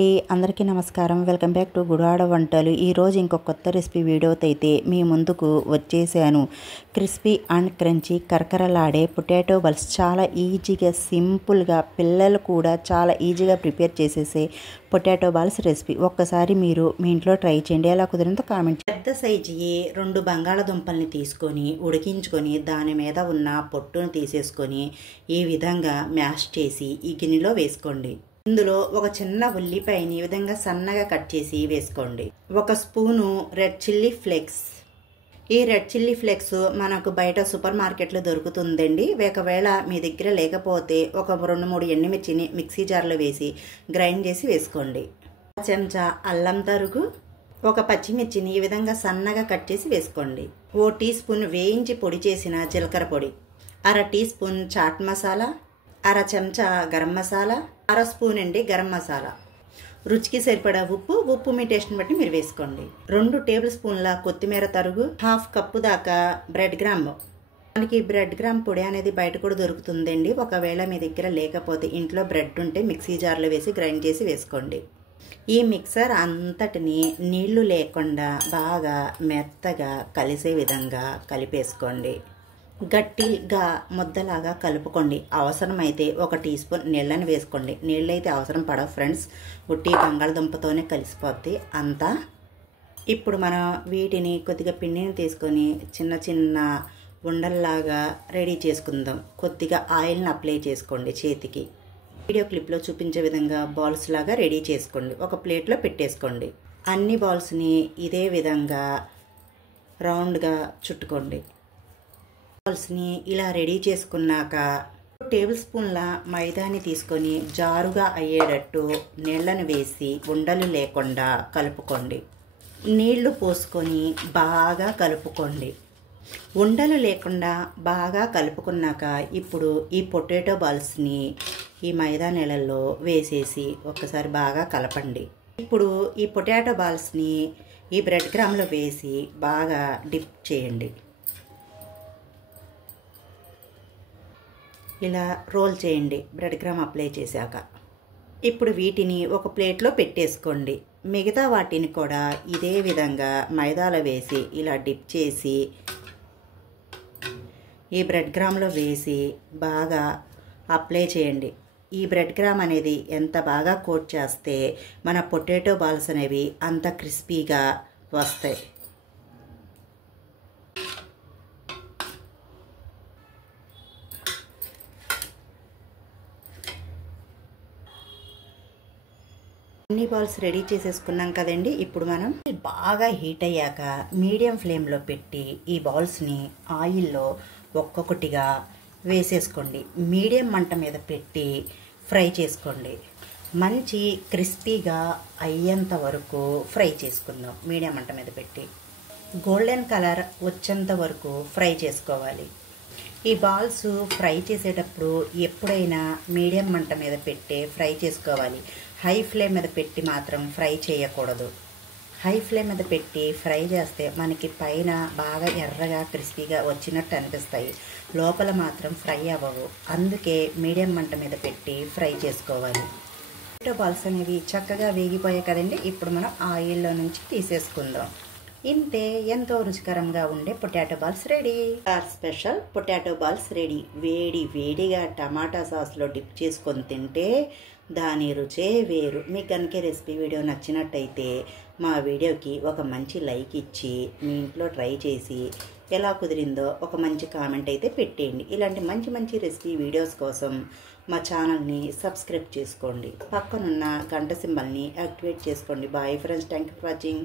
అండి, అందరికీ నమస్కారం. వెల్కమ్ బ్యాక్ టు గుడివాడ వంటలు. ఈరోజు ఇంకొక కొత్త రెసిపీ వీడియోతో అయితే మీ ముందుకు వచ్చేసాను. క్రిస్పీ అండ్ క్రంచీ కరకరలాడే పొటాటో బాల్స్ చాలా ఈజీగా సింపుల్గా పిల్లలు కూడా చాలా ఈజీగా ప్రిపేర్ చేసేసే పొటాటో బాల్స్ రెసిపీ ఒక్కసారి మీరు మీ ఇంట్లో ట్రై చేయండి. ఎలా కుదిరిందో కామెంట్. పెద్ద సైజు 2 బంగాళదుంపల్ని తీసుకొని ఉడికించుకొని దాని మీద ఉన్న పొట్టును తీసేసుకొని ఈ విధంగా మ్యాష్ చేసి ఈ గిన్నెలో వేసుకోండి. ఇందులో ఒక చిన్న ఉల్లిపాయని ఈ విధంగా సన్నగా కట్ చేసి వేసుకోండి. 1 స్పూను రెడ్ చిల్లీ ఫ్లేక్స్. ఈ రెడ్ చిల్లీ ఫ్లేక్స్ మనకు బయట సూపర్ మార్కెట్లో దొరుకుతుందండి. ఒకవేళ మీ దగ్గర లేకపోతే ఒక 2-3 ఎండుమిర్చిని మిక్సీ జార్లో వేసి గ్రైండ్ చేసి వేసుకోండి. 1 చెంచా అల్లం తరుగు, 1 పచ్చిమిర్చిని ఈ విధంగా సన్నగా కట్ చేసి వేసుకోండి. 1 టీ స్పూన్ వేయించి పొడి చేసిన జీలకర్ర పొడి, 1/2 టీ స్పూన్ చాట్ మసాలా, 1/2 చెంచా గరం మసాలా, 1/2 స్పూన్ అండి గరం మసాలా, రుచికి సరిపడా ఉప్పు మీ టేస్ట్ని బట్టి మీరు వేసుకోండి. 2 టేబుల్ స్పూన్ల కొత్తిమీర తరుగు, 1/2 కప్పు దాకా బ్రెడ్ గ్రామ్. మనకి బ్రెడ్ గ్రామ్ పొడి అనేది బయట కూడా దొరుకుతుందండి. ఒకవేళ మీ దగ్గర లేకపోతే ఇంట్లో బ్రెడ్ ఉంటే మిక్సీ జార్లో వేసి గ్రైండ్ చేసి వేసుకోండి. ఈ మిక్సర్ అంతటిని నీళ్లు లేకుండా బాగా మెత్తగా కలిసే విధంగా కలిపేసుకోండి. గట్టిగా ముద్దలాగా కలుపుకోండి. అవసరమైతే 1 టీ స్పూన్ నీళ్ళని వేసుకోండి. నీళ్ళు అయితే అవసరం పడవు ఫ్రెండ్స్, ఉట్టి బంగాళదుంపతోనే కలిసిపోద్ది అంతా. ఇప్పుడు మనం వీటిని కొద్దిగా పిండిని తీసుకొని చిన్న చిన్న ఉండల్లాగా రెడీ చేసుకుందాం. కొద్దిగా ఆయిల్ని అప్లై చేసుకోండి చేతికి. వీడియో క్లిప్లో చూపించే విధంగా బాల్స్ లాగా రెడీ చేసుకోండి. ఒక ప్లేట్లో పెట్టేసుకోండి. అన్ని బాల్స్ని ఇదే విధంగా రౌండ్గా చుట్టుకోండి. బాల్స్ని ఇలా రెడీ చేసుకున్నాక 2 టేబుల్ స్పూన్ల మైదాని తీసుకొని జారుగా అయ్యేటట్టు నీళ్లను వేసి ఉండలు లేకుండా కలుపుకోండి. నీళ్లు పోసుకొని బాగా కలుపుకోండి. ఉండలు లేకుండా బాగా కలుపుకున్నాక ఇప్పుడు ఈ పొటాటో బాల్స్ని ఈ మైదా నీళ్ళల్లో వేసేసి ఒక్కసారి బాగా కలపండి. ఇప్పుడు ఈ పొటాటో బాల్స్ని ఈ బ్రెడ్ గ్రామ్లో వేసి బాగా డిప్ చేయండి. ఇలా రోల్ చేయండి బ్రెడ్ గ్రామ్ అప్లై చేశాక. ఇప్పుడు వీటిని ఒక ప్లేట్లో పెట్టేసుకోండి. మిగతా వాటిని కూడా ఇదే విధంగా మైదాలో వేసి ఇలా డిప్ చేసి ఈ బ్రెడ్ గ్రామ్లో వేసి బాగా అప్లై చేయండి. ఈ బ్రెడ్ గ్రామ్ అనేది ఎంత బాగా కోట్ చేస్తే మన పొటాటో బాల్స్ అనేవి అంత క్రిస్పీగా వస్తాయి. అన్ని బాల్స్ రెడీ చేసేసుకున్నాం కదండి. ఇప్పుడు మనం బాగా హీట్ అయ్యాక మీడియం ఫ్లేమ్లో పెట్టి ఈ బాల్స్ని ఆయిల్లో ఒక్కొక్కటిగా వేసేసుకోండి. మీడియం మంట మీద పెట్టి ఫ్రై చేసుకోండి. మంచి క్రిస్పీగా అయ్యేంత వరకు ఫ్రై చేసుకుందాం. మీడియం మంట మీద పెట్టి గోల్డెన్ కలర్ వచ్చేంత వరకు ఫ్రై చేసుకోవాలి. ఈ బాల్స్ ఫ్రై చేసేటప్పుడు ఎప్పుడైనా మీడియం మంట మీద పెట్టి ఫ్రై చేసుకోవాలి. హై ఫ్లేమ్ మీద పెట్టి మాత్రం ఫ్రై చేయకూడదు. హై ఫ్లేమ్ మీద పెట్టి ఫ్రై చేస్తే మనకి పైన బాగా ఎర్రగా క్రిస్పీగా వచ్చినట్టు అనిపిస్తాయి, లోపల మాత్రం ఫ్రై అవ్వవు. అందుకే మీడియం మంట మీద పెట్టి ఫ్రై చేసుకోవాలి. పొటాటో బాల్స్ అనేవి చక్కగా వేగిపోయాయి కదండి. ఇప్పుడు మనం ఆయిల్లో నుంచి తీసేసుకుందాం. ఇంతే, ఎంతో రుచికరంగా ఉండే potato balls ready. Special potato balls ready. వేడిగా టమాటా సాస్లో డిప్ చేసుకొని తింటే దాని రుచే వేరు. మీకు కనుక రెసిపీ వీడియో నచ్చినట్టయితే మా వీడియోకి ఒక మంచి లైక్ ఇచ్చి మీ ఇంట్లో ట్రై చేసి ఎలా కుదిరిందో ఒక మంచి కామెంట్ అయితే పెట్టేయండి. ఇలాంటి మంచి రెసిపీ వీడియోస్ కోసం మా ఛానల్ని సబ్స్క్రైబ్ చేసుకోండి. పక్కనున్న గంట సింబల్ని యాక్టివేట్ చేసుకోండి. Bye friends, thank you for watching.